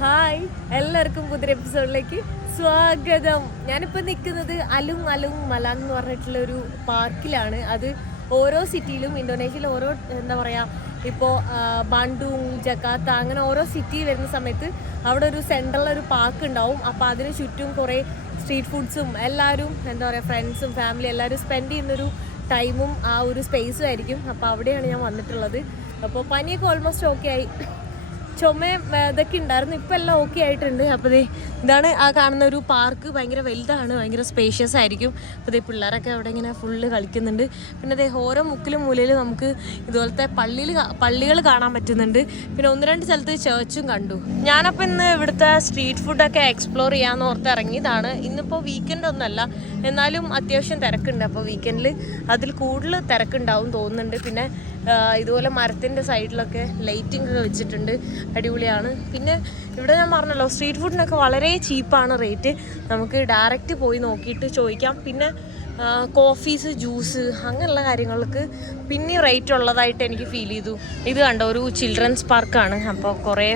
Hi, എല്ലാവർക്കും പുതിയ എപ്പിസോഡിലേക്ക് സ്വാഗതം. ഞാനിപ്പോൾ നിൽക്കുന്നത് അലുങ് അലുങ് മലാങ് എന്ന് പറഞ്ഞിട്ടുള്ള ഒരു പാർക്കിലാണ്. അത് ഓരോ സിറ്റിയിലും ഇന്തോനേഷ്യയിൽ ഓരോ എന്താ പറയുക, ഇപ്പോൾ ബാൻഡുങ്, ജക്കാർത്ത അങ്ങനെ ഓരോ സിറ്റി വരുന്ന സമയത്ത് അവിടെ ഒരു സെൻട്രലൊരു പാർക്ക് ഉണ്ടാവും. അപ്പോൾ അതിന് ചുറ്റും കുറേ സ്ട്രീറ്റ് ഫുഡ്സും എല്ലാവരും എന്താ പറയുക, ഫ്രണ്ട്സും ഫാമിലി എല്ലാവരും സ്പെൻഡ് ചെയ്യുന്നൊരു ടൈമും ആ ഒരു സ്പേസും ആയിരിക്കും. അപ്പോൾ അവിടെയാണ് ഞാൻ വന്നിട്ടുള്ളത്. അപ്പോൾ പനിയൊക്കെ ഓൾമോസ്റ്റ് ഓക്കെ ആയി, ചുമയും ഇതൊക്കെ ഉണ്ടായിരുന്നു, ഇപ്പം എല്ലാം ഓക്കെ ആയിട്ടുണ്ട്. അപ്പോൾ ഇതാണ് ആ കാണുന്ന ഒരു പാർക്ക്. ഭയങ്കര വലുതാണ്, ഭയങ്കര സ്പേഷ്യസ് ആയിരിക്കും. അപ്പോൾ പിള്ളേരൊക്കെ അവിടെ ഇങ്ങനെ ഫുള്ള് കളിക്കുന്നുണ്ട്. പിന്നെ ഓരോ മുക്കിലും മൂലയിലും നമുക്ക് ഇതുപോലത്തെ പള്ളികൾ കാണാൻ പറ്റുന്നുണ്ട്. പിന്നെ ഒന്ന് രണ്ട് സ്ഥലത്ത് ചേർച്ചും കണ്ടു. ഞാനപ്പോൾ ഇന്ന് ഇവിടുത്തെ സ്ട്രീറ്റ് ഫുഡൊക്കെ എക്സ്പ്ലോർ ചെയ്യാമെന്ന് ഓർത്ത് ഇറങ്ങിയതാണ്. ഇന്നിപ്പോൾ വീക്കെൻഡ് ഒന്നുമല്ല, എന്നാലും അത്യാവശ്യം തിരക്കുണ്ട്. അപ്പോൾ വീക്കെൻഡിൽ അതിൽ കൂടുതൽ തിരക്കുണ്ടാവും തോന്നുന്നുണ്ട്. പിന്നെ ഇതുപോലെ മരത്തിൻ്റെ സൈഡിലൊക്കെ ലൈറ്റിംഗ് ഒക്കെ വെച്ചിട്ടുണ്ട്, അടിപൊളിയാണ്. പിന്നെ ഇവിടെ ഞാൻ പറഞ്ഞല്ലോ, സ്ട്രീറ്റ് ഫുഡിനൊക്കെ വളരെ ചീപ്പാണ് റേറ്റ്. നമുക്ക് ഡയറക്റ്റ് പോയി നോക്കിയിട്ട് ചോദിക്കാം. പിന്നെ കോഫീസ്, ജ്യൂസ് അങ്ങനെയുള്ള കാര്യങ്ങൾക്ക് പിന്നെ റേറ്റ് ഉള്ളതായിട്ട് എനിക്ക് ഫീൽ ചെയ്തു. ഇത് കണ്ടോ, ഒരു ചിൽഡ്രൻസ് പാർക്കാണ്. അപ്പോൾ കുറേ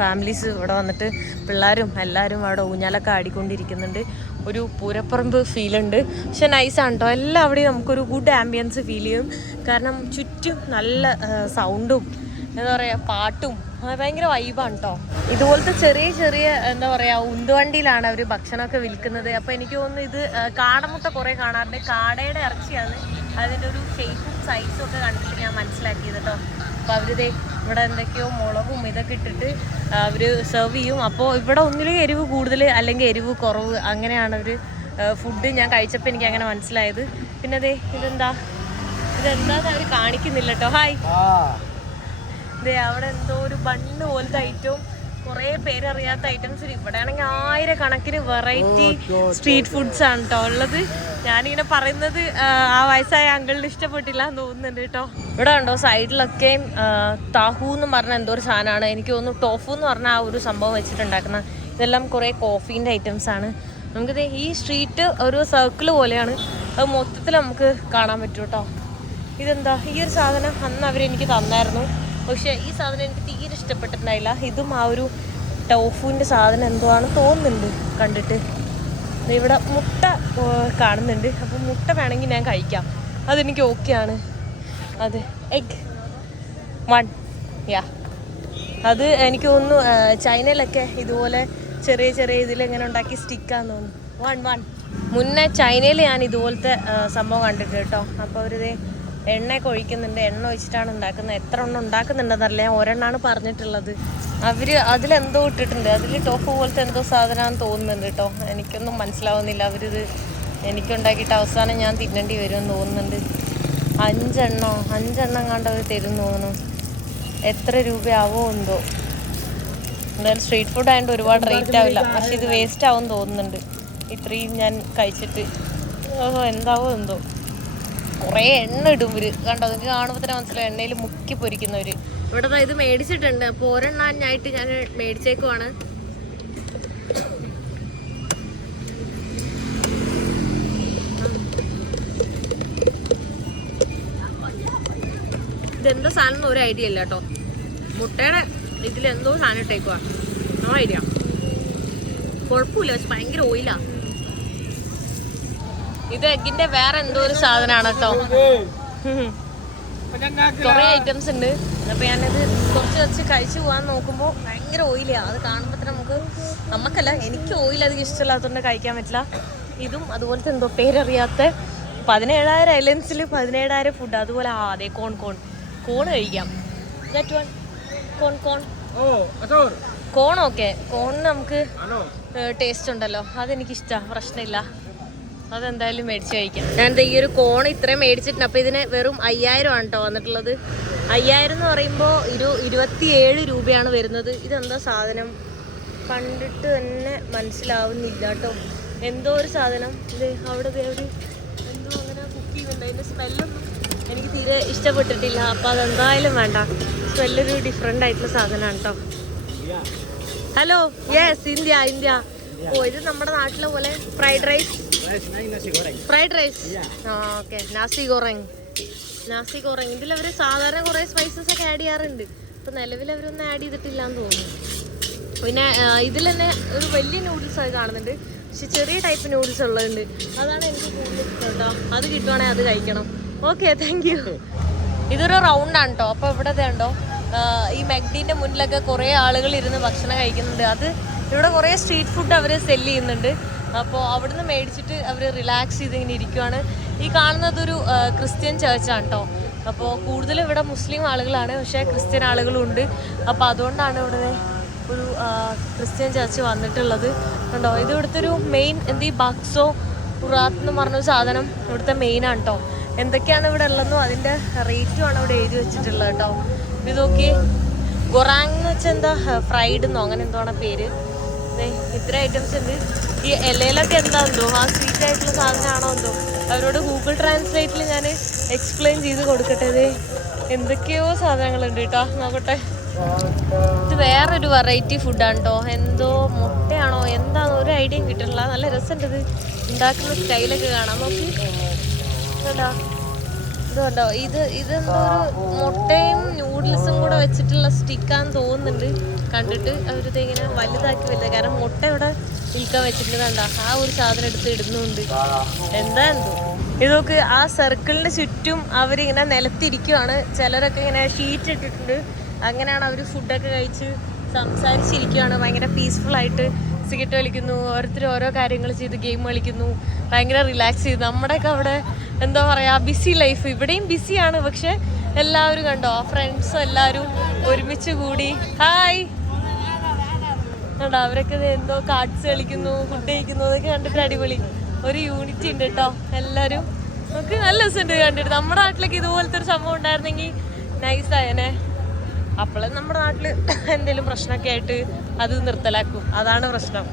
ഫാമിലീസ് ഇവിടെ വന്നിട്ട് പിള്ളേരും എല്ലാവരും അവിടെ ഊഞ്ഞാലൊക്കെ ആടിക്കൊണ്ടിരിക്കുന്നുണ്ട്. ഒരു പൂരപ്പറമ്പ് ഫീലുണ്ട്. പക്ഷെ നൈസാണ് കേട്ടോ. എല്ലാവിടെയും നമുക്കൊരു ഗുഡ് ആംബിയൻസ് ഫീൽ ചെയ്യും. കാരണം ചുറ്റും നല്ല സൗണ്ടും എന്താ പറയുക, പാട്ടും ഭയങ്കര വൈബാണ് കേട്ടോ. ഇതുപോലത്തെ ചെറിയ ചെറിയ എന്താ പറയുക, ഉന്തുവണ്ടിയിലാണ് അവർ ഭക്ഷണമൊക്കെ വിൽക്കുന്നത്. അപ്പോൾ എനിക്ക് തോന്നുന്നു ഇത് കാടമുട്ട കുറേ കാണാറുണ്ട്. കാടയുടെ ഇറച്ചിയാണ്. അതിൻ്റെ ഒരു ഷേപ്പും സൈസും ഒക്കെ കണ്ടിട്ട് ഞാൻ മനസ്സിലാക്കിയത് കേട്ടോ. അപ്പോൾ അവരിതേ ഇവിടെ എന്തൊക്കെയോ മുളകും ഇതൊക്കെ ഇട്ടിട്ട് അവർ സെർവ് ചെയ്യും. അപ്പോൾ ഇവിടെ ഒന്നിലും എരിവ് കൂടുതൽ അല്ലെങ്കിൽ എരിവ് കുറവ് അങ്ങനെയാണ് അവർ ഫുഡ് ഞാൻ കഴിച്ചപ്പോൾ എനിക്ക് അങ്ങനെ മനസ്സിലായത്. പിന്നെ ഇതെന്താന്ന് അവർ കാണിക്കുന്നില്ല കേട്ടോ. ഹായ്, അവിടെ എന്തോ ഒരു ബണ്ണ് പോലത്തെ ഐറ്റവും കുറേ പേരറിയാത്ത ഐറ്റംസ്. ഇവിടെ ആണെങ്കിൽ 1000 കണക്കിന് വെറൈറ്റി സ്ട്രീറ്റ് ഫുഡ്സ് ആണ് കേട്ടോ ഉള്ളത്. ഞാനിങ്ങനെ പറയുന്നത് ആ വയസ്സായ അങ്കിളിന് ഇഷ്ടപ്പെട്ടില്ല എന്ന് തോന്നുന്നുണ്ട് കേട്ടോ. ഇവിടെ ഉണ്ടോ സൈഡിലൊക്കെയും താഹു എന്ന് പറഞ്ഞ എന്തോ ഒരു സാധനമാണ്. എനിക്ക് തോന്നുന്നു ടോഫു എന്ന് പറഞ്ഞ ആ ഒരു സംഭവം വെച്ചിട്ടുണ്ടാക്കുന്ന. ഇതെല്ലാം കുറേ കോഫീൻ്റെ ഐറ്റംസ് ആണ്. നമുക്കിത് ഈ സ്ട്രീറ്റ് ഒരു സർക്കിൾ പോലെയാണ്, അത് മൊത്തത്തിൽ നമുക്ക് കാണാൻ പറ്റും കേട്ടോ. ഇതെന്താ, ഈ ഒരു സാധനം അന്ന് അവരെനിക്ക് തന്നായിരുന്നു, പക്ഷേ ഈ സാധനം എനിക്ക് തീരെ ഇഷ്ടപ്പെട്ടിട്ടുണ്ടായില്ല. ഇതും ആ ഒരു ടോഫുവിൻ്റെ സാധനം എന്തോ ആണ് തോന്നുന്നുണ്ട് കണ്ടിട്ട്. ഇവിടെ മുട്ട കാണുന്നുണ്ട്. അപ്പോൾ മുട്ട വേണമെങ്കിൽ ഞാൻ കഴിക്കാം, അതെനിക്ക് ഓക്കെയാണ്. അത് എഗ് 1 യാ, അത് എനിക്ക് തോന്നുന്നു ചൈനയിലൊക്കെ ഇതുപോലെ ചെറിയ ചെറിയ ഇതിലെങ്ങനെ ഉണ്ടാക്കി സ്റ്റിക്കാന്ന് തോന്നുന്നു. 1 മുന്നേ ചൈനയിൽ ഞാൻ ഇതുപോലത്തെ സംഭവം കണ്ടിട്ട് കേട്ടോ. അപ്പോൾ അവരിത് എണ്ണയൊക്കെ ഒഴിക്കുന്നുണ്ട്. എണ്ണ ഒഴിച്ചിട്ടാണ് ഉണ്ടാക്കുന്നത്. എത്ര എണ്ണം ഉണ്ടാക്കുന്നുണ്ടെന്നറിയില്ല, ഞാൻ ഒരെണ്ണമാണ് പറഞ്ഞിട്ടുള്ളത്. അവർ അതിലെന്തോ ഇട്ടിട്ടുണ്ട്, അതിൽ ടോഫ് പോലത്തെ എന്തോ സാധനമാണെന്ന് തോന്നുന്നുണ്ട് കേട്ടോ. എനിക്കൊന്നും മനസ്സിലാവുന്നില്ല. അവരിത് എനിക്കുണ്ടാക്കിയിട്ട് അവസാനം ഞാൻ തിന്നേണ്ടി വരുമെന്ന് തോന്നുന്നുണ്ട്. 5 എണ്ണം കണ്ട് അവർ തരും തോന്നുന്നു. എത്ര രൂപയാവോ എന്തോ. എന്തായാലും സ്ട്രീറ്റ് ഫുഡ് ആയതുകൊണ്ട് ഒരുപാട് റേറ്റ് ആവില്ല, പക്ഷെ ഇത് വേസ്റ്റ് ആവും തോന്നുന്നുണ്ട് ഇത്രയും ഞാൻ കഴിച്ചിട്ട്. എന്താവോ എന്തോ, കുറേ എണ്ണ ഇടും ഇവർ കണ്ടോ. നിങ്ങൾക്ക് കാണുമ്പോൾ തന്നെ മനസ്സിലായി, എണ്ണയിൽ മുക്കി പൊരിക്കുന്നവർ. ഇവിടെ ഇത് മേടിച്ചിട്ടുണ്ട്. അപ്പോൾ ഒരെണ്ണായിട്ട് ഞാൻ മേടിച്ചേക്കുവാണ്. ഇതെന്തോ സാധനം ഒരു ഐഡിയ ഇല്ല കേട്ടോ. മുട്ടയുടെ ഇതിലെന്തോ സാധനം ഇട്ടേക്കുവാ, നോ ഐഡിയ. കുഴപ്പമില്ല, പക്ഷെ ഭയങ്കര ഓയിലാ. ഇത് എഗ്ഗിന്റെ വേറെ എന്തോ ഒരു സാധനമാണ് കേട്ടോ. കുറേ ഐറ്റംസ് ഉണ്ട്. അപ്പൊ ഞാനത് കുറച്ച് കഴിച്ചു പോകാൻ നോക്കുമ്പോൾ ഭയങ്കര ഓയിലാണ്. അത് കാണുമ്പോൾ തന്നെ നമുക്കല്ല, എനിക്ക് ഓയിൽ അധികം ഇഷ്ടമില്ലാത്തതുകൊണ്ട് കഴിക്കാൻ പറ്റില്ല. ഇതും അതുപോലത്തെ എന്തോ പേരറിയാത്ത 17,000 ഐലൻഡ്സിൽ 17,000 ഫുഡ്. അതുപോലെ അതെ കോൺ കഴിക്കാം. കോൺ ഓക്കെ, കോണിന് നമുക്ക് ടേസ്റ്റ് ഉണ്ടല്ലോ, അതെനിക്കിഷ്ടമാണ്, പ്രശ്നമില്ല. അതെന്തായാലും മേടിച്ച് കഴിക്കാം. ഞാൻ ഈ ഒരു കോൺ ഇത്രയും മേടിച്ചിട്ടുണ്ട്. അപ്പോൾ ഇതിന് വെറും 5000 ആണ് കേട്ടോ വന്നിട്ടുള്ളത്. 5000 എന്ന് പറയുമ്പോൾ 27 രൂപയാണ് വരുന്നത്. ഇതെന്താ സാധനം കണ്ടിട്ട് തന്നെ മനസ്സിലാവുന്നില്ല കേട്ടോ. എന്തോ ഒരു സാധനം. ഇത് അവിടെ ഒരു എന്തോ അങ്ങനെ കുക്ക് ചെയ്യുന്നുണ്ട്. അതിൻ്റെ സ്മെല്ലൊന്നും എനിക്ക് തീരെ ഇഷ്ടപ്പെട്ടിട്ടില്ല. അപ്പോൾ അതെന്തായാലും വേണ്ട, സ്മെല്ലൊരു ഡിഫറെൻ്റ് ആയിട്ടുള്ള സാധനമാണ് കേട്ടോ. Hello, yes, India. ഓ, ഇത് നമ്മുടെ നാട്ടിലെ പോലെ fried rice. Okay, nasi goreng. ഇതിലവർ സാധാരണ കുറേ സ്പൈസസ് ഒക്കെ ആഡ് ചെയ്യാറുണ്ട്. ഇപ്പം നിലവിൽ അവരൊന്നും ആഡ് ചെയ്തിട്ടില്ല എന്ന് തോന്നുന്നു. പിന്നെ ഇതിൽ തന്നെ ഒരു വലിയ നൂഡിൽസ് ആയി കാണുന്നുണ്ട്, പക്ഷെ ചെറിയ ടൈപ്പ് നൂഡിൽസ് ഉള്ളതുണ്ട്. അതാണ് എനിക്ക് കൂടുതൽ ഇഷ്ടം കേട്ടോ. അത് കിട്ടുവാണെങ്കിൽ അത് കഴിക്കണം. Okay, thank you. ഇതൊരു റൗണ്ടാണ് കേട്ടോ. അപ്പോൾ ഇവിടെ ഉണ്ടോ ഈ മെഗ്ഡീൻ്റെ മുന്നിലൊക്കെ കുറേ ആളുകൾ ഇരുന്ന് ഭക്ഷണം കഴിക്കുന്നുണ്ട്. അത് ഇവിടെ കുറേ സ്ട്രീറ്റ് ഫുഡ് അവർ സെല്ല് ചെയ്യുന്നുണ്ട്. അപ്പോൾ അവിടുന്ന് മേടിച്ചിട്ട് അവർ റിലാക്സ് ചെയ്തിങ്ങനെ ഇരിക്കുവാണ്. ഈ കാണുന്നതൊരു ക്രിസ്ത്യൻ ചേർച്ചാണ് കേട്ടോ. അപ്പോൾ കൂടുതലും ഇവിടെ മുസ്ലിം ആളുകളാണ്, പക്ഷേ ക്രിസ്ത്യൻ ആളുകളും ഉണ്ട്. അപ്പോൾ അതുകൊണ്ടാണ് ഇവിടെ ഒരു ക്രിസ്ത്യൻ ചർച്ച് വന്നിട്ടുള്ളത് കണ്ടോ. ഇത് ഇവിടുത്തെ ഒരു മെയിൻ ഈ ബക്സോ ഉറാത്ത് എന്ന് പറഞ്ഞൊരു സാധനം ഇവിടുത്തെ മെയിനാണ് കേട്ടോ. എന്തൊക്കെയാണ് ഇവിടെ ഉള്ളതെന്നോ അതിൻ്റെ റേറ്റുമാണ് ഇവിടെ എഴുതി വെച്ചിട്ടുള്ളത് കേട്ടോ. ഇത് നോക്കി, ഗൊറാങ് എന്ന് വെച്ചാൽ എന്താ ഫ്രൈഡ് എന്നോ അങ്ങനെ എന്തോണ പേര്. ഇത്ര ഐറ്റംസ് ഉണ്ട്. ഈ ഇലയിലൊക്കെ എന്താണെന്തോ ആ സ്വീറ്റ് ആയിട്ടുള്ള സാധനമാണോ എന്തോ. അവരോട് ഗൂഗിൾ ട്രാൻസ്ലേറ്റിൽ ഞാൻ എക്സ്പ്ലെയിൻ ചെയ്ത് കൊടുക്കട്ടെ. ഇത് എന്തൊക്കെയോ സാധനങ്ങളുണ്ട് കേട്ടോ. നോക്കട്ടെ. ഇത് വേറൊരു വെറൈറ്റി ഫുഡാണ് കേട്ടോ. എന്തോ മുട്ടയാണോ എന്താണോ ഒരു ഐഡിയയും കിട്ടില്ല. നല്ല രസമുണ്ട് ഇത് ഉണ്ടാക്കുന്ന സ്റ്റൈലൊക്കെ കാണാൻ. നോക്കി കേട്ടോ. ഇത് കണ്ടോ, ഇതെന്തോ ഒരു മുട്ടയും നൂഡിൽസും കൂടെ വെച്ചിട്ടുള്ള സ്റ്റിക്കാന്ന് തോന്നുന്നുണ്ട് കണ്ടിട്ട്. അവരിത് ഇങ്ങനെ വലുതാക്കി വലുത്, കാരണം മുട്ട ഇവിടെ വിൽക്കാൻ വെച്ചിട്ടുണ്ട്. കണ്ട ആ ഒരു സാധനം എടുത്ത് ഇടുന്നുണ്ട്. എന്താ എന്തോ ഇതൊക്കെ ആ സർക്കിളിന് ചുറ്റും അവരിങ്ങനെ നിലത്തിരിക്കുവാണ്. ചിലരൊക്കെ ഇങ്ങനെ ഷീറ്റ് ഇട്ടിട്ടുണ്ട്. അങ്ങനെയാണ് അവർ ഫുഡൊക്കെ കഴിച്ച് സംസാരിച്ചിരിക്കുകയാണ്. ഭയങ്കര പീസ്ഫുള്ളായിട്ട് സിഗരറ്റ് വലിക്കുന്നു, ഓരോരുത്തർ ഓരോ കാര്യങ്ങൾ ചെയ്ത് ഗെയിം കളിക്കുന്നു, ഭയങ്കര റിലാക്സ് ചെയ്തു. നമ്മുടെയൊക്കെ അവിടെ എന്താ പറയുക, ബിസി ലൈഫ്. ഇവിടെയും ബിസിയാണ്, പക്ഷെ എല്ലാവരും കണ്ടോ ഫ്രണ്ട്സും എല്ലാവരും ഒരുമിച്ച് കൂടി ഹായ് കണ്ടോ. അവരൊക്കെ എന്തോ കാർഡ്സ് കളിക്കുന്നു, ഫുഡ് കഴിക്കുന്നു, അതൊക്കെ കണ്ടിട്ട് അടിപൊളി. ഒരു യൂണിറ്റി ഉണ്ട് കേട്ടോ. എല്ലാവരും നമുക്ക് നല്ല രസമുണ്ട് കണ്ടിട്ട്. നമ്മുടെ നാട്ടിലേക്ക് ഇതുപോലത്തെ ഒരു സംഭവം ഉണ്ടായിരുന്നെങ്കിൽ നൈസായനെ. അപ്പോഴും നമ്മുടെ നാട്ടിൽ എന്തെങ്കിലും പ്രശ്നമൊക്കെ ആയിട്ട് അത് നിർത്തലാക്കും. അതാണ് പ്രശ്നം.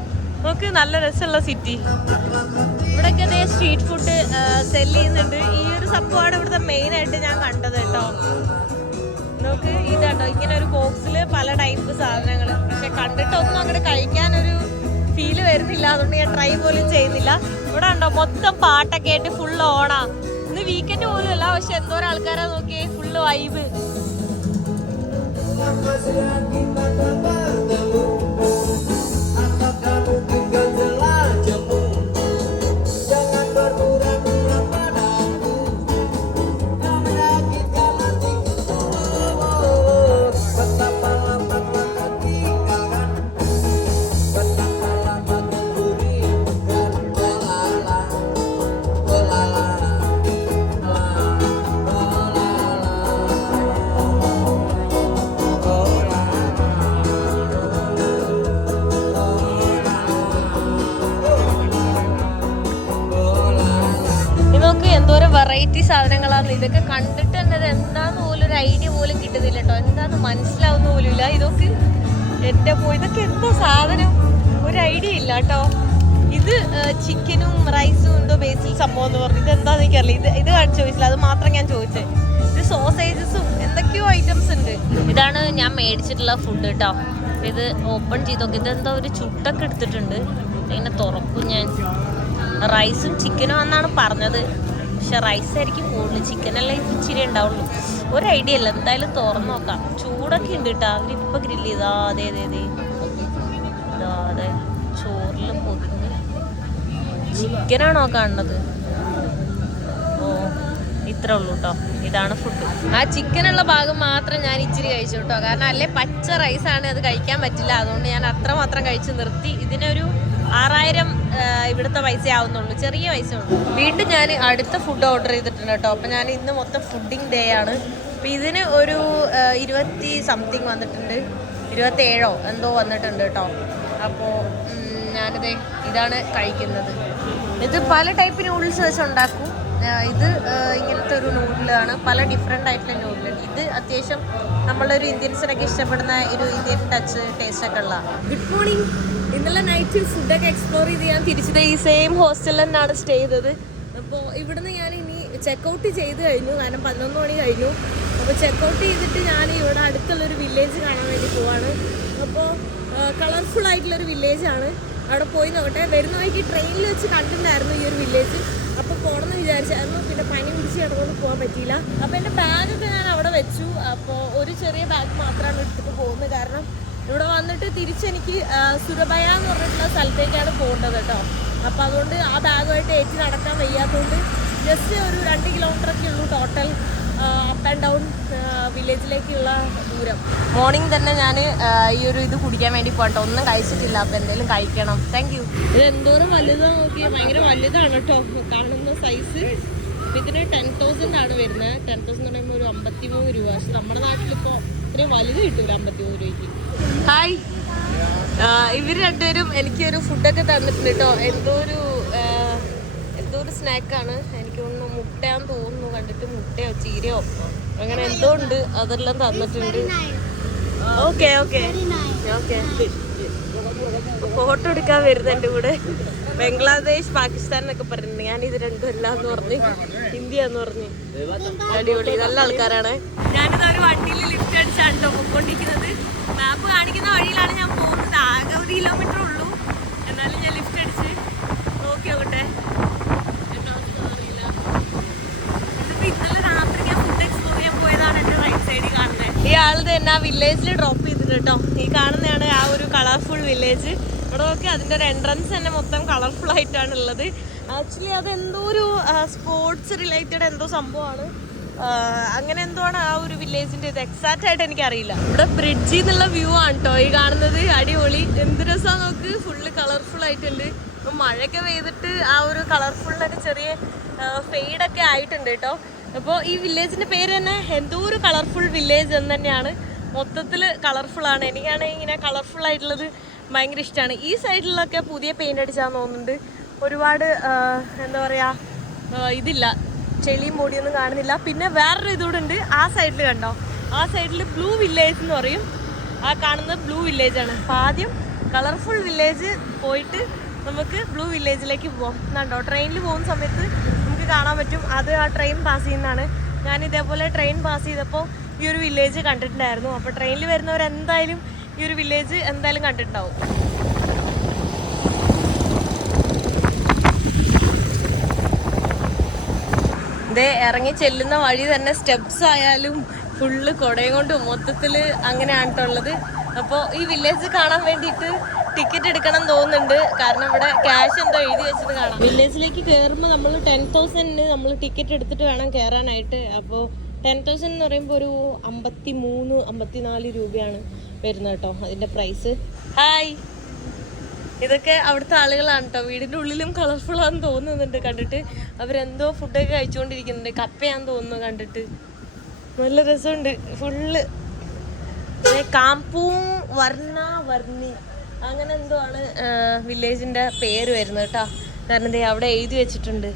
നമുക്ക് നല്ല രസമുള്ള സിറ്റി. ഇവിടെയൊക്കെ അതേ സ്ട്രീറ്റ് ഫുഡ് സെല് ചെയ്യുന്നുണ്ട്. ഈ ഒരു സംഭവമാണ് ഇവിടുത്തെ മെയിനായിട്ട് ഞാൻ കണ്ടത് കേട്ടോ. നമുക്ക് ഇതാട്ടോ, ഇങ്ങനെ ഒരു ബോക്സിൽ പല ടൈപ്പ് സാധനങ്ങൾ. പക്ഷെ കണ്ടിട്ടൊന്നും അങ്ങോട്ട് കഴിക്കാനൊരു ഫീല് വരുന്നില്ല. അതുകൊണ്ട് ഞാൻ ട്രൈ പോലും ചെയ്യുന്നില്ല. ഇവിടെ ഉണ്ടോ മൊത്തം പാട്ടൊക്കെ ആയിട്ട് ഫുൾ ഓണാ. ഇന്ന് വീക്കെൻഡ് പോലും അല്ല, പക്ഷെ എന്തോരം ആൾക്കാരാ നോക്കിയേ, ഫുള്ള് വൈബ്. എന്തോരം വെറൈറ്റി സാധനങ്ങളാണ്. ഇതൊക്കെ കണ്ടിട്ട് തന്നെ എന്താന്ന് പോലും ഒരു ഐഡിയ പോലും കിട്ടുന്നില്ല കേട്ടോ. എന്താന്ന് മനസ്സിലാവുന്ന പോലും ഇല്ല. ഇതൊക്കെ ഇതൊക്കെ എന്താ സാധനം ഒരു ഐഡിയ ഇല്ല കേട്ടോ. ഇത് ചിക്കനും റൈസും എന്തോ ബേസിൽ സംഭവം എന്ന് പറഞ്ഞു. ഇതെന്താന്ന് എനിക്കറിയില്ല. ഇത് ചോദിച്ചില്ല, അത് മാത്രം ഞാൻ ചോദിച്ചേ. ഇത് സോസേജസും എന്തൊക്കെയോ ഐറ്റംസ് ഉണ്ട്. ഇതാണ് ഞാൻ മേടിച്ചിട്ടുള്ള ഫുഡ് കേട്ടോ. ഇത് ഓപ്പൺ ചെയ്തൊക്കെ ഇതെന്തോ ഒരു ചുട്ടൊക്കെ എടുത്തിട്ടുണ്ട്. ഇങ്ങനെ തുറക്കും ഞാൻ. റൈസും ചിക്കനും എന്നാണ് പറഞ്ഞത്, പക്ഷെ റൈസ് ആയിരിക്കും കൂടുതൽ, ചിക്കനെല്ലാം ഇച്ചിരി ഉണ്ടാവുള്ളൂ. ഒരു ഐഡിയ ഇല്ല. എന്തായാലും തുറന്നു നോക്കാം. ചൂടൊക്കെ ഉണ്ട് കേട്ടോ. അവരിപ്പോൾ ഗ്രില്ല് ചെയ്താ അതെ അതെ ചോറിൽ പൊതിഞ്ഞ് ചിക്കനാണോ കാണുന്നത്? ഓ ഇത്ര ഉള്ളൂ കേട്ടോ. ഇതാണ് ഫുഡ്. ആ ചിക്കനുള്ള ഭാഗം മാത്രം ഞാൻ ഇച്ചിരി കഴിച്ചു കേട്ടോ. കാരണം അല്ലേ പച്ച റൈസാണ്, അത് കഴിക്കാൻ പറ്റില്ല. അതുകൊണ്ട് ഞാൻ അത്രമാത്രം കഴിച്ച് നിർത്തി. ഇതിനൊരു 6000 ഇവിടുത്തെ പൈസ ആവുന്നുള്ളൂ, ചെറിയ പൈസ ഉള്ളൂ. വീണ്ടും ഞാൻ അടുത്ത ഫുഡ് ഓർഡർ ചെയ്തിട്ടുണ്ട് കേട്ടോ. അപ്പം ഞാൻ ഇന്ന് മൊത്തം ഫുഡിങ് ഡേ ആണ്. അപ്പം ഇതിന് ഒരു 20 സംതിങ് വന്നിട്ടുണ്ട്, 27 എന്തോ വന്നിട്ടുണ്ട് കേട്ടോ. അപ്പോൾ ഇതാണ് കഴിക്കുന്നത്. ഇത് പല ടൈപ്പ് നൂഡിൽസ് വെച്ച് ഉണ്ടാക്കും. ഇത് ഇങ്ങനത്തെ ഒരു നൂഡിലാണ്, പല ഡിഫറെൻ്റ് ആയിട്ടുള്ള നൂഡിലുണ്ട്. ഇത് അത്യാവശ്യം നമ്മളൊരു ഇന്ത്യൻസിനൊക്കെ ഇഷ്ടപ്പെടുന്ന ഒരു ഇന്ത്യൻ ടച്ച് ടേസ്റ്റ് ഒക്കെ ഉള്ള. Good morning. ഇന്നലെ നൈറ്റ് ഫുഡൊക്കെ എക്സ്പ്ലോർ ചെയ്ത് ഞാൻ തിരിച്ചത് ഈ സെയിം ഹോസ്റ്റലിൽ തന്നെയാണ് സ്റ്റേ ചെയ്തത്. അപ്പോൾ ഇവിടുന്ന് ഞാൻ ഇനി ചെക്കൗട്ട് ചെയ്ത് കഴിഞ്ഞു, കാരണം 11 മണി കഴിഞ്ഞു. അപ്പോൾ ചെക്കൗട്ട് ചെയ്തിട്ട് ഞാൻ ഇവിടെ അടുത്തുള്ളൊരു വില്ലേജ് കാണാൻ വേണ്ടി പോവാണ്. അപ്പോൾ കളർഫുൾ ആയിട്ടുള്ളൊരു വില്ലേജാണ്. അവിടെ പോയി നോക്കട്ടെ. വരുന്ന വഴിക്ക് ട്രെയിനിൽ വെച്ച് കണ്ടിട്ടുണ്ടായിരുന്നു ഈ ഒരു വില്ലേജ്. അപ്പോൾ പോകണമെന്ന് വിചാരിച്ചായിരുന്നു, പിന്നെ പനി പിടിച്ച് കിടന്നുകൊണ്ട് പോകാൻ പറ്റിയില്ല. അപ്പോൾ എൻ്റെ ബാഗൊക്കെ ഞാൻ അവിടെ വെച്ചു. അപ്പോൾ ഒരു ചെറിയ ബാഗ് മാത്രമാണ് എടുത്തിട്ട് പോകുന്നത്, കാരണം ഇവിടെ വന്നിട്ട് തിരിച്ചെനിക്ക് സുരഭയ എന്ന് പറഞ്ഞിട്ടുള്ള സ്ഥലത്തേക്കാണ് പോകേണ്ടത് കേട്ടോ. അപ്പോൾ അതുകൊണ്ട് ആ ബാഗുമായിട്ട് ഏറ്റി നടക്കാൻ വയ്യാത്തതുകൊണ്ട് ജസ്റ്റ് ഒരു 2 കിലോമീറ്ററൊക്കെ ഉള്ളൂ ടോട്ടൽ അപ്പ് ആൻഡ് ഡൗൺ വില്ലേജിലേക്കുള്ള ദൂരം. മോർണിംഗ് തന്നെ ഞാൻ ഈ ഒരു ഇത് കുടിക്കാൻ വേണ്ടി പോകട്ടോ. ഒന്നും കഴിച്ചിട്ടില്ല, അപ്പോൾ എന്തെങ്കിലും കഴിക്കണം. Thank you. ഇത് എന്തോരം വലുതാണ് നോക്കിയാൽ, ഭയങ്കര വലുതാണ് കേട്ടോ കാണുന്ന സൈസ്. ഇതിന് 10,000 ആണ് വരുന്നത്. 10,000 എന്ന് പറയുമ്പോൾ ഒരു 53 രൂപ. പക്ഷെ നമ്മുടെ നാട്ടിലിപ്പോൾ ഇത്രയും വലുത് കിട്ടൂല 53 രൂപയ്ക്ക്. ഹായ്, ഇവർ രണ്ടുപേരും എനിക്കൊരു ഫുഡൊക്കെ തന്നിട്ടുണ്ട് കേട്ടോ. എന്തോ ഒരു സ്നാക്കാണ്. എനിക്ക് തോന്നുന്നു മുട്ടയാന്ന് തോന്നുന്നു, കണ്ടിട്ട് മുട്ടയോ ചീരയോ അങ്ങനെ എന്തോ ഉണ്ട്, അതെല്ലാം തന്നിട്ടുണ്ട്. Okay okay okay. ഫോട്ടോ എടുക്കാൻ വരുന്നത് എൻ്റെ കൂടെ ബംഗ്ലാദേശ് പാകിസ്ഥാൻ എന്നൊക്കെ പറഞ്ഞിട്ടുണ്ട്. ഞാനിത് രണ്ടും അല്ലാന്ന് പറഞ്ഞ് ഇന്ത്യ എന്ന് പറഞ്ഞ്. അടിപൊളി, നല്ല ആൾക്കാരാണ്. ഞാനിത് ഒരു വണ്ടിയിൽ ലിഫ്റ്റ് അടിച്ചാണ് കേട്ടോ പൊയ്ക്കൊണ്ടിരിക്കുന്നത്. മാപ്പ് കാണിക്കുന്ന വഴിയിലാണ് ഞാൻ പോകുന്നത്. ആകെ 1 കിലോമീറ്റർ ഉള്ളൂ, എന്നാലും ഞാൻ ലിഫ്റ്റ് അടിച്ച് നോക്കി നോക്കട്ടെ എന്താണെന്ന് അറിയില്ല. ഇതിപ്പോൾ ഇന്നലെ രാത്രി ഞാൻ ഫുഡ് എക്സ്പ്ലോർ ചെയ്യാൻ പോയതാണ് എൻ്റെ റൈറ്റ് സൈഡിൽ കാണുന്നത്. ഈ ആൾ തന്നെ ആ വില്ലേജിൽ ഡ്രോപ്പ് ചെയ്തിട്ട് കേട്ടോ. ഈ കാണുന്നതാണ് ആ ഒരു കളർഫുൾ വില്ലേജ്. ഇവിടെ നോക്കി അതിൻ്റെ ഒരു എൻട്രൻസ് തന്നെ മൊത്തം കളർഫുൾ ആയിട്ടാണ് ഉള്ളത്. ആക്ച്വലി അതെന്തോ ഒരു സ്പോർട്സ് റിലേറ്റഡ് എന്തോ സംഭവമാണ്. അങ്ങനെ എന്തോ ആണ് ആ ഒരു വില്ലേജിൻ്റെ ഇത്. എക്സാക്റ്റ് ആയിട്ട് എനിക്കറിയില്ല. ഇവിടെ ബ്രിഡ്ജിൽ നിന്നുള്ള വ്യൂ ആണ് കേട്ടോ ഈ കാണുന്നത്. അടിപൊളി, എന്ത് രസമാണ് നോക്ക്. ഫുള്ള് കളർഫുൾ ആയിട്ടുണ്ട്. ഇപ്പം മഴയൊക്കെ പെയ്തിട്ട് ആ ഒരു കളർഫുളിനൊക്കെ ചെറിയ ഫെയ്ഡൊക്കെ ആയിട്ടുണ്ട് കേട്ടോ. അപ്പോൾ ഈ വില്ലേജിൻ്റെ പേര് തന്നെ എന്തോ ഒരു കളർഫുൾ വില്ലേജ് എന്ന് തന്നെയാണ്. മൊത്തത്തിൽ കളർഫുള്ളാണ്. എനിക്കാണെങ്കിൽ ഇങ്ങനെ കളർഫുൾ ആയിട്ടുള്ളത് ഭയങ്കര ഇഷ്ടമാണ്. ഈ സൈഡിലൊക്കെ പുതിയ പെയിൻ്റ് അടിച്ചാന്ന് തോന്നുന്നുണ്ട്. ഒരുപാട് എന്താ പറയുക, ഇതില്ല, ചെളിയും പൊടിയൊന്നും കാണുന്നില്ല. പിന്നെ വേറൊരു ഇതുകൂടെ ഉണ്ട് ആ സൈഡിൽ, കണ്ടോ? ആ സൈഡിൽ ബ്ലൂ വില്ലേജ് എന്ന് പറയും. ആ കാണുന്നത് ബ്ലൂ വില്ലേജാണ്. അപ്പോൾ ആദ്യം കളർഫുൾ വില്ലേജ് പോയിട്ട് നമുക്ക് ബ്ലൂ വില്ലേജിലേക്ക് പോകാം. കണ്ടോ, ട്രെയിനിൽ പോകുന്ന സമയത്ത് നമുക്ക് കാണാൻ പറ്റും. അത് ആ ട്രെയിൻ പാസ് ചെയ്യുന്നതാണ്. ഞാൻ ഇതേപോലെ ട്രെയിൻ പാസ് ചെയ്തപ്പോൾ ഈ ഒരു വില്ലേജ് കണ്ടിട്ടുണ്ടായിരുന്നു. അപ്പോൾ ട്രെയിനിൽ വരുന്നവരെന്തായാലും ഈ ഒരു വില്ലേജ് എന്തായാലും കണ്ടിട്ടുണ്ടാവും. ഇതേ ഇറങ്ങി ചെല്ലുന്ന വഴി തന്നെ സ്റ്റെപ്സ് ആയാലും ഫുള്ള് കുടയും കൊണ്ടും മൊത്തത്തിൽ അങ്ങനെയാണ് ഉള്ളത്. അപ്പോൾ ഈ വില്ലേജ് കാണാൻ വേണ്ടിയിട്ട് ടിക്കറ്റ് എടുക്കണം തോന്നുന്നുണ്ട്. കാരണം ഇവിടെ ക്യാഷ് എന്തോ എഴുതി വെച്ചിട്ട് കാണാം. വില്ലേജിലേക്ക് കയറുമ്പോൾ നമ്മൾ 10,000 നമ്മൾ ടിക്കറ്റ് എടുത്തിട്ട് വേണം കയറാനായിട്ട്. അപ്പോൾ 10,000 എന്ന് പറയുമ്പോൾ ഒരു 53-54 രൂപയാണ് വരുന്നത് കേട്ടോ അതിൻ്റെ പ്രൈസ്. ഹായ്, ഇതൊക്കെ അവിടുത്തെ ആളുകളാണ് കേട്ടോ. വീടിൻ്റെ ഉള്ളിലും കളർഫുൾ ആണെന്ന് തോന്നുന്നുണ്ട് കണ്ടിട്ട്. അവരെന്തോ ഫുഡൊക്കെ കഴിച്ചുകൊണ്ടിരിക്കുന്നുണ്ട്. കപ്പയാന്ന് തോന്നുന്നു കണ്ടിട്ട്. നല്ല രസമുണ്ട്. ഫുള്ള് കാമ്പൂ വർണ്ണി അങ്ങനെ എന്തോ ആണ് വില്ലേജിൻ്റെ പേര് വരുന്നത് കേട്ടോ. കാരണം എന്തേ അവിടെ എഴുതി വെച്ചിട്ടുണ്ട്.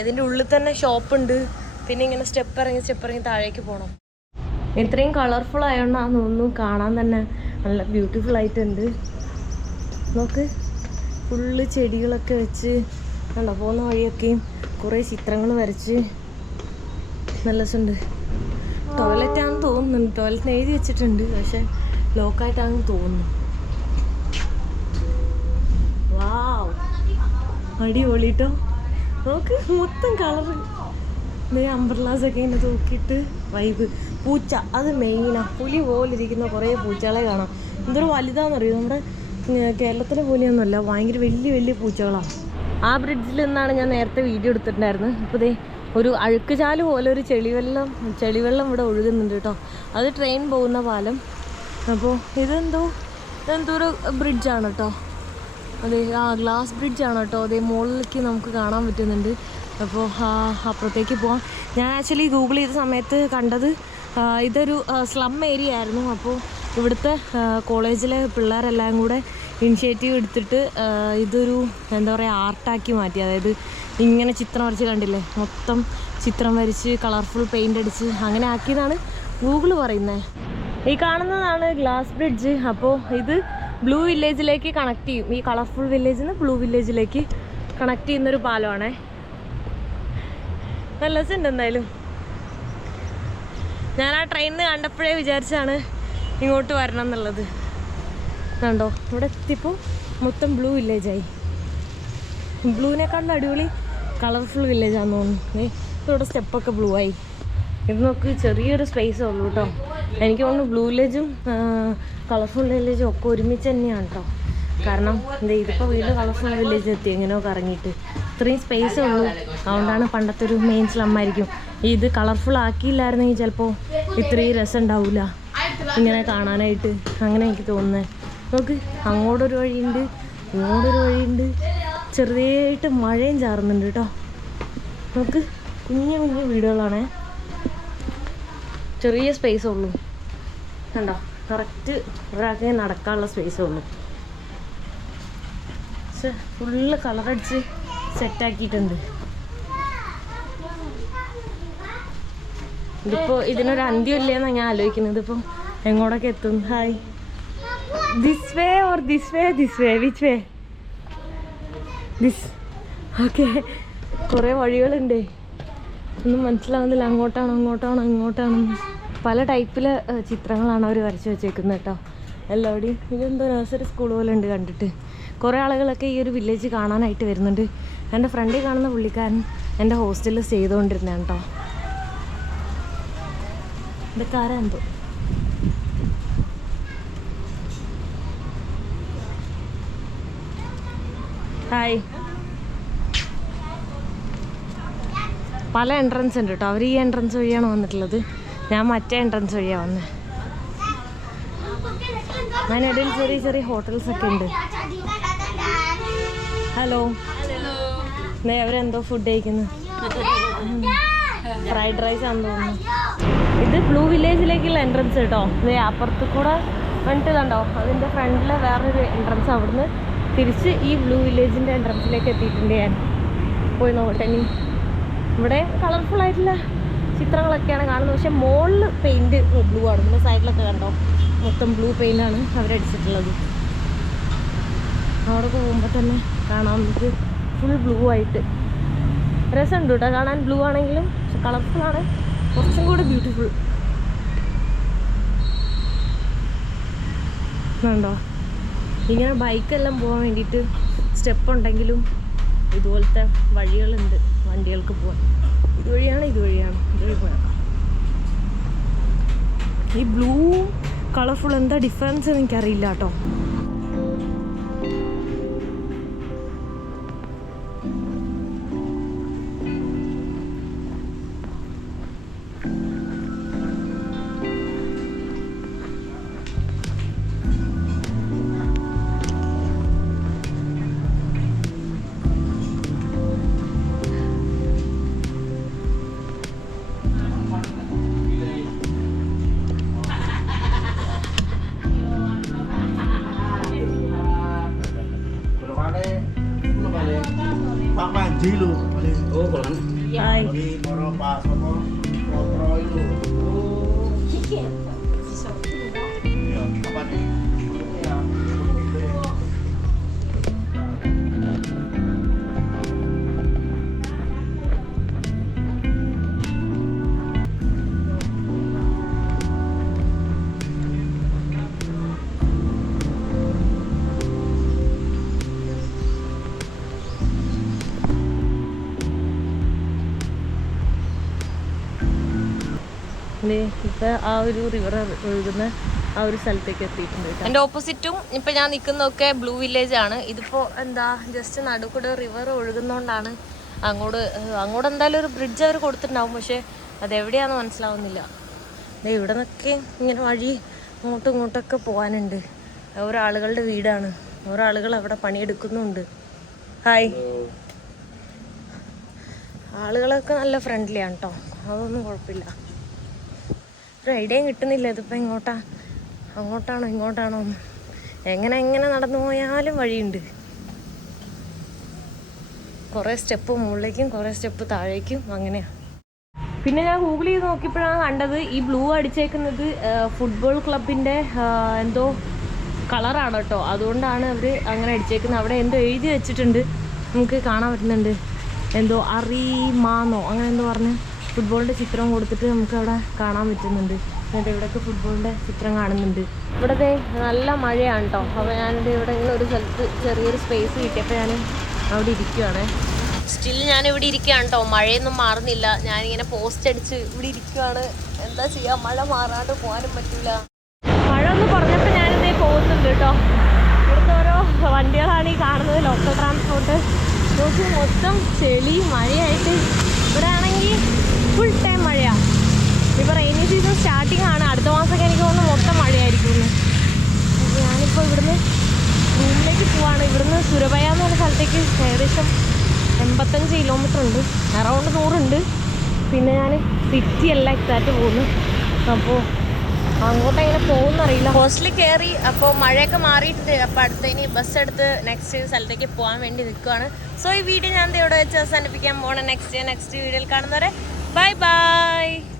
ഇതിൻ്റെ ഉള്ളിൽ തന്നെ ഷോപ്പുണ്ട്. പിന്നെ ഇങ്ങനെ സ്റ്റെപ്പ് ഇറങ്ങി താഴേക്ക് പോകണം. ഇത്രയും കളർഫുൾ ആയതുകൊണ്ടാന്ന് തോന്നുന്നു കാണാൻ തന്നെ നല്ല ബ്യൂട്ടിഫുൾ ആയിട്ടുണ്ട്. നോക്ക്, ഫുള്ള് ചെടികളൊക്കെ വെച്ച് കണ്ടോ, പോകുന്ന വഴിയൊക്കെയും കുറേ ചിത്രങ്ങൾ വരച്ച് നല്ല രസമുണ്ട്. ടോയ്ലറ്റാണെന്ന് തോന്നുന്നുണ്ട്. ടോയ്ലറ്റിന് എഴുതി വെച്ചിട്ടുണ്ട്, പക്ഷെ ലോക്കായിട്ടാണെന്ന് തോന്നുന്നു. വാവ്, അടിപൊളി കേട്ടോ. നോക്ക്, മൊത്തം കളറ്. അംബ്രലാസൊക്കെ ഇങ്ങനെ തൂക്കിയിട്ട് വൈബ്. പൂച്ച, അത് മെയിനാണ്. പുലി പോലിരിക്കുന്ന കുറേ പൂച്ചകളെ കാണാം. എന്തൊരു വലുതാണെന്നറിയോ, നമ്മുടെ കേരളത്തിലെ പോലെയൊന്നുമല്ല, ഭയങ്കര വലിയ പൂച്ചകളാണ്. ആ ബ്രിഡ്ജിൽ നിന്നാണ് ഞാൻ നേരത്തെ വീഡിയോ എടുത്തിട്ടുണ്ടായിരുന്നത്. ഇപ്പോൾ ദേ ഒരു അഴുക്ക് ചാല് പോലെ ഒരു ചെളിവെള്ളം ഇവിടെ ഒഴുകുന്നുണ്ട് കേട്ടോ. അത് ട്രെയിൻ പോകുന്ന പാലം. അപ്പോൾ ഇതെന്തോ ഒരു ബ്രിഡ്ജാണ് കേട്ടോ. അതെ, ഗ്ലാസ് ബ്രിഡ്ജാണ് കേട്ടോ. അതേ മുകളിലേക്ക് നമുക്ക് കാണാൻ പറ്റുന്നുണ്ട്. അപ്പോൾ അപ്പുറത്തേക്ക് പോകാം. ഞാൻ ആക്ച്വലി ഗൂഗിൾ ചെയ്ത സമയത്ത് കണ്ടത് ഇതൊരു സ്ലം ഏരിയ ആയിരുന്നു. അപ്പോൾ ഇവിടുത്തെ കോളേജിലെ പിള്ളേരെല്ലാം കൂടെ ഇനിഷ്യേറ്റീവ് എടുത്തിട്ട് ഇതൊരു എന്താ പറയുക ആർട്ടാക്കി മാറ്റി. അതായത് ഇങ്ങനെ ചിത്രം വരച്ച് കണ്ടില്ലേ, മൊത്തം ചിത്രം വരച്ച് കളർഫുൾ പെയിൻ്റ് അടിച്ച് അങ്ങനെ ആക്കിയതാണ് ഗൂഗിൾ പറയുന്നത്. ഈ കാണുന്നതാണ് ഗ്ലാസ് ബ്രിഡ്ജ്. അപ്പോൾ ഇത് ബ്ലൂ വില്ലേജിലേക്ക് കണക്ട് ചെയ്യും. ഈ കളർഫുൾ വില്ലേജിൽ നിന്ന് ബ്ലൂ വില്ലേജിലേക്ക് കണക്ട് ചെയ്യുന്നൊരു പാലമാണേ. നല്ല രസമുണ്ട്. എന്തായാലും ഞാൻ ആ ട്രെയിനിൽ കണ്ടപ്പോഴേ വിചാരിച്ചാണ് ഇങ്ങോട്ട് വരണം എന്നുള്ളത്. കണ്ടോ, ഇവിടെ എത്തിയപ്പോൾ മൊത്തം ബ്ലൂ വില്ലേജായി. ബ്ലൂവിനേക്കാളും അടിപൊളി കളർഫുൾ വില്ലേജാന്ന് തോന്നുന്നു. ഇവിടെ സ്റ്റെപ്പൊക്കെ ബ്ലൂ ആയി. ഇത് നോക്ക്, ചെറിയൊരു സ്പേസേ ഉള്ളൂ കേട്ടോ. എനിക്ക് തോന്നുന്നു ബ്ലൂ വില്ലേജും കളർഫുൾ വില്ലേജും ഒക്കെ ഒരുമിച്ച് തന്നെയാണ് കേട്ടോ. കാരണം ഇതിപ്പോൾ വീണ്ടും കളർഫുൾ വില്ലേജ് എത്തി എങ്ങനെയോ കറങ്ങിയിട്ട്. ഇത്രയും സ്പേസേ ഉള്ളൂ, അതുകൊണ്ടാണ് പണ്ടത്തെ ഒരു മെയിൻ സ്ലമ്മായിരിക്കും. ഇത് കളർഫുൾ ആക്കിയില്ലായിരുന്നെങ്കിൽ ചിലപ്പോൾ ഇത്രയും രസം ഉണ്ടാവില്ല ഇങ്ങനെ കാണാനായിട്ട്, അങ്ങനെ എനിക്ക് തോന്നുന്നത്. നോക്ക്, അങ്ങോട്ടൊരു വഴിയുണ്ട്, ഇങ്ങോട്ടൊരു വഴിയുണ്ട്, ചെറുതായിട്ട് മഴയും ചാറുന്നുണ്ട് കേട്ടോ. നോക്ക്, കുഞ്ഞു കുഞ്ഞു വീടുകളാണേ, ചെറിയ സ്പേസേ ഉള്ളൂ. കണ്ടോ, കറക്റ്റ് ഒരാൾക്ക് നടക്കാനുള്ള സ്പേസേ ഉള്ളൂ. പക്ഷെ ഫുള്ള് കളറടിച്ച് സെറ്റാക്കിയിട്ടുണ്ട്. ഇതിപ്പോൾ ഇതിനൊരു അന്ത്യമില്ലെന്നാണ് ഞാൻ ആലോചിക്കുന്നത്. ഇതിപ്പം എങ്ങോട്ടൊക്കെ എത്തും. Hi, this way or this way? This way, which way? This. Okay, കുറേ വഴികളുണ്ട്, ഒന്നും മനസ്സിലാവുന്നില്ല. അങ്ങോട്ടാണോ ഇങ്ങോട്ടാണോ ഇങ്ങോട്ടാണെന്ന് പല ടൈപ്പിലെ ചിത്രങ്ങളാണ് അവർ വരച്ച് വെച്ചേക്കുന്നത് കേട്ടോ എല്ലാവരുടെയും. ഇതെന്തോ നഴ്സറി സ്കൂൾ പോലെ ഉണ്ട് കണ്ടിട്ട്. കുറേ ആളുകളൊക്കെ ഈ ഒരു വില്ലേജ് കാണാനായിട്ട് വരുന്നുണ്ട്. എൻ്റെ ഫ്രണ്ടിൽ കാണുന്ന പുള്ളിക്കാരൻ എൻ്റെ ഹോസ്റ്റലിൽ സ്റ്റേ ചെയ്തുകൊണ്ടിരുന്നതാണ് കേട്ടോ. ഇതൊക്കെ ആരാ എന്തോ. ഹായ്. പല എൻട്രൻസ് ഉണ്ട് കേട്ടോ. അവർ ഈ എൻട്രൻസ് വഴിയാണ് വന്നിട്ടുള്ളത്, ഞാൻ മറ്റേ എൻട്രൻസ് വഴിയാണ് വന്നത്. അതിനിടയിൽ ചെറിയ ചെറിയ ഹോട്ടൽസ് ഒക്കെ ഉണ്ട്. ഹലോ, അവരെന്തോ ഫുഡ് കഴിക്കുന്നു, ഫ്രൈഡ് റൈസ് ആണെന്ന് തോന്നുന്നു. ഇത് ബ്ലൂ വില്ലേജിലേക്കുള്ള എൻട്രൻസ് കേട്ടോ. ഇത് അപ്പുറത്ത് കൂടെ വന്നിട്ട് കണ്ടോ, അതിൻ്റെ ഫ്രണ്ടിൽ വേറൊരു എൻട്രൻസ്, അവിടുന്ന് തിരിച്ച് ഈ ബ്ലൂ വില്ലേജിൻ്റെ എൻട്രൻസിലേക്ക് എത്തിയിട്ടുണ്ട്. ഞാൻ പോയി നോക്കട്ടെ. ഇനി ഇവിടെ കളർഫുൾ ആയിട്ടുള്ള ചിത്രങ്ങളൊക്കെയാണ് കാണുന്നത്, പക്ഷെ മുകളിൽ പെയിൻറ്റ് ബ്ലൂ ആണ്. നമ്മുടെ സൈഡിലൊക്കെ കണ്ടോ, മൊത്തം ബ്ലൂ പെയിൻ്റാണ് അവരടിച്ചിട്ടുള്ളത്. അവിടെ പോകുമ്പോൾ തന്നെ കാണാം നമുക്ക് ഫുൾ ബ്ലൂ ആയിട്ട്. രസമുണ്ട് കേട്ടോ കാണാൻ, ബ്ലൂ ആണെങ്കിലും. പക്ഷെ കളർഫുള്ളാണ്, കുറച്ചും കൂടി ബ്യൂട്ടിഫുൾ. കണ്ടോ, ഇങ്ങനെ ബൈക്കെല്ലാം പോകാൻ വേണ്ടിയിട്ട് സ്റ്റെപ്പ് ഉണ്ടെങ്കിലും ഇതുപോലത്തെ വഴികളുണ്ട് വണ്ടികൾക്ക് പോകാൻ. ഇതുവഴിയാണ് ഇതുവഴി പോയാൽ. ഈ ബ്ലൂ കളർഫുൾ എന്താ ഡിഫറൻസ് എന്ന് എനിക്കറിയില്ല കേട്ടോ. ഇപ്പം ആ ഒരു റിവർ ഒഴുകുന്ന ആ ഒരു സ്ഥലത്തേക്ക് എത്തിയിട്ടുണ്ട്. എൻ്റെ ഓപ്പോസിറ്റും ഇപ്പം ഞാൻ നിൽക്കുന്നതൊക്കെ ബ്ലൂ വില്ലേജ് ആണ്. ഇതിപ്പോൾ എന്താ ജസ്റ്റ് നടുക്കൂടെ റിവർ ഒഴുകുന്നതുകൊണ്ടാണ് അങ്ങോട്ട് എന്തായാലും ഒരു ബ്രിഡ്ജ് അവർ കൊടുത്തിട്ടുണ്ടാവും, പക്ഷേ അതെവിടെയാണെന്ന് മനസ്സിലാവുന്നില്ല. ഇവിടെ നിന്നൊക്കെ ഇങ്ങനെ വഴി അങ്ങോട്ടും ഇങ്ങോട്ടൊക്കെ പോകാനുണ്ട്. ഓരോ ആളുകളുടെ വീടാണ്, ഓരോ ആളുകൾ അവിടെ പണിയെടുക്കുന്നുണ്ട്. ഹായ്. ആളുകളൊക്കെ നല്ല ഫ്രണ്ട്ലിയാണ് കേട്ടോ, അതൊന്നും കുഴപ്പമില്ല. ഒരു ഐഡിയയും കിട്ടുന്നില്ല ഇതിപ്പോൾ അങ്ങോട്ടാണോ ഇങ്ങോട്ടാണോ എന്ന്. എങ്ങനെ നടന്നു പോയാലും വഴിയുണ്ട്. കുറേ സ്റ്റെപ്പ് മുകളിലേക്കും കുറേ സ്റ്റെപ്പ് താഴേക്കും അങ്ങനെയാണ്. പിന്നെ ഞാൻ ഗൂഗിൾ ചെയ്ത് നോക്കിയപ്പോഴാണ് കണ്ടത് ഈ ബ്ലൂ അടിച്ചേക്കുന്നത് ഫുട്ബോൾ ക്ലബിൻ്റെ എന്തോ കളറാണ് കേട്ടോ. അതുകൊണ്ടാണ് അവർ അങ്ങനെ അടിച്ചേക്കുന്നത്. അവിടെ എന്തോ എഴുതി വെച്ചിട്ടുണ്ട്, നമുക്ക് കാണാൻ പറ്റുന്നുണ്ട്. എന്തോ അറിമാന്നോ അങ്ങനെ എന്തോ പറഞ്ഞ് ഫുട്ബോളിൻ്റെ ചിത്രം കൊടുത്തിട്ട് നമുക്ക് അവിടെ കാണാൻ പറ്റുന്നുണ്ട്. എന്നിട്ട് ഇവിടെയൊക്കെ ഫുട്ബോളിൻ്റെ ചിത്രം കാണുന്നുണ്ട്. ഇവിടുത്തെ നല്ല മഴയാണ് കേട്ടോ. അപ്പോൾ ഞാനിത് ഇവിടെ ഇങ്ങനെ ഒരു സ്ഥലത്ത് ചെറിയൊരു സ്പേസ് കിട്ടിയപ്പോൾ ഞാൻ അവിടെ ഇരിക്കുകയാണ്. സ്റ്റിൽ ഞാനിവിടെ ഇരിക്കുകയാണ് കേട്ടോ, മഴയൊന്നും മാറുന്നില്ല. ഞാനിങ്ങനെ പോസ്റ്റ് അടിച്ച് ഇവിടെ ഇരിക്കുകയാണ്. എന്താ ചെയ്യുക, മഴ മാറാണ്ട് പോകാനും പറ്റില്ല. മഴ ഒന്ന് പറഞ്ഞപ്പോൾ ഞാനിത് കേട്ടോ. ഇവിടുത്തെ ഓരോ വണ്ടികളാണ് ഈ കാണുന്നത്, ലോക്കൽ ട്രാൻസ്പോർട്ട്. നോക്കി മൊത്തം ചെളി മഴയായിട്ട്. ഇവിടെ ആണെങ്കിൽ ഫുൾ ടൈം മഴയാണ്. ഇപ്പോൾ റെയിനി സീസൺ സ്റ്റാർട്ടിംഗ് ആണ്. അടുത്ത മാസമൊക്കെ എനിക്ക് തോന്നുന്നു മൊത്തം മഴയായിരിക്കും. അപ്പോൾ ഞാനിപ്പോൾ ഇവിടുന്ന് റൂമിലേക്ക് പോവാണ്. ഇവിടുന്ന് സുരഭയ എന്ന് പറഞ്ഞ സ്ഥലത്തേക്ക് ഏകദേശം 85 കിലോമീറ്റർ ഉണ്ട്, അറൗണ്ട് 100 ഉണ്ട്. പിന്നെ ഞാൻ സിറ്റി എല്ലാം എക്സാക്റ്റ് പോകുന്നു. അപ്പോൾ അങ്ങോട്ട് എങ്ങനെ പോകുന്നറിയില്ല. ഹോസ്റ്റലിൽ കയറി, അപ്പോൾ മഴയൊക്കെ മാറിയിട്ടുണ്ട്. അപ്പോൾ അടുത്ത് ഇനി ബസ് എടുത്ത് നെക്സ്റ്റ് സ്ഥലത്തേക്ക് പോകാൻ വേണ്ടി നിൽക്കുവാണ്. സോ ഈ വീഡിയോ ഞാൻ ഇവിടെ വെച്ച് അവസാനിപ്പിക്കാൻ പോകണം. നെക്സ്റ്റ് വീഡിയോയിൽ കാണുന്നവരെ ബൈ ബൈ.